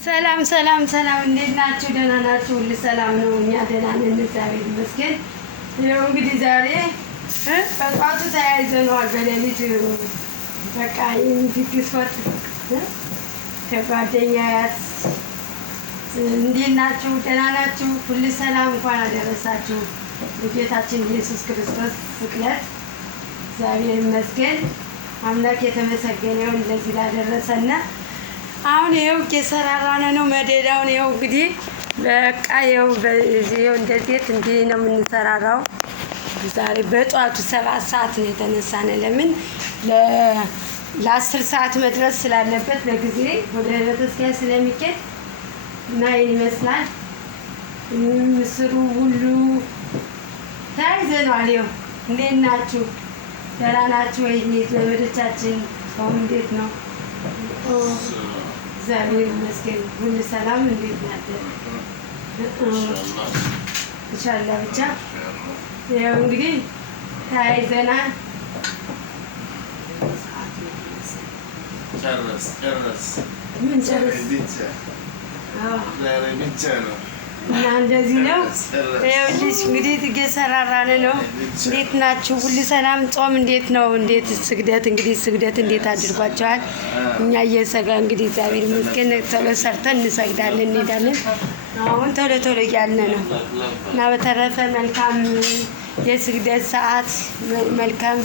ሰላም ሰላም ሰላም፣ እንዴት ናችሁ? ደህና ናችሁ? ሁሉ ሰላም ነው? እኛ ደህና ነን፣ እግዚአብሔር ይመስገን። ይኸው እንግዲህ ዛሬ በጧቱ ተያይዘነዋል። በሌሊት በቃ ድግስ ወጥ ከጓደኛዬ እንዴት ናችሁ? ደህና ናችሁ? ሁሉ ሰላም። እንኳን አደረሳችሁ ለጌታችን ኢየሱስ ክርስቶስ ስቅለት። እግዚአብሔር ይመስገን፣ አምላክ የተመሰገነ ይሁን ለዚህ ላደረሰና አሁን ይኸው እየሰራራን ነው መደዳውን። ይኸው እንግዲህ በቃ ይኸው እንደዚህ እንዲህ ነው የምንሰራራው። ዛሬ በጧቱ 7 ሰዓት ነው የተነሳነ። ለምን ለ10 ሰዓት መድረስ ስላለበት በጊዜ ወደ ቤተክርስቲያን ስለሚኬድ እና ይህን ይመስላል። ምስሩ ሁሉ ተያይዘነዋል። ይኸው እንዴት ናችሁ? ደህና ናችሁ ወይ? ዘመዶቻችን ሰው እንዴት ነው? እግዚአብሔር ይመስገን ሁሉ ሰላም። እንዴት ናችሁ? ኢንሻአላህ ብቻ ያው እንግዲህ ተያይዘናል። ምን ጨርስ? እና እንደዚህ ነው። ይኸውልሽ እንግዲህ እየሰራራን ነው። እንዴት ናችሁ? ሁሉ ሰላም። ጾም እንዴት ነው? እንዴት ስግደት እንግዲህ ስግደት እንዴት አድርጓቸዋል? እኛ እየሰጋ እንግዲህ እግዚአብሔር ይመስገን ቶሎ ሰርተን እንሰግዳለን እንሄዳለን። አሁን ቶሎ ቶሎ እያልን ነው እና በተረፈ መልካም የስግደት ሰዓት መልካም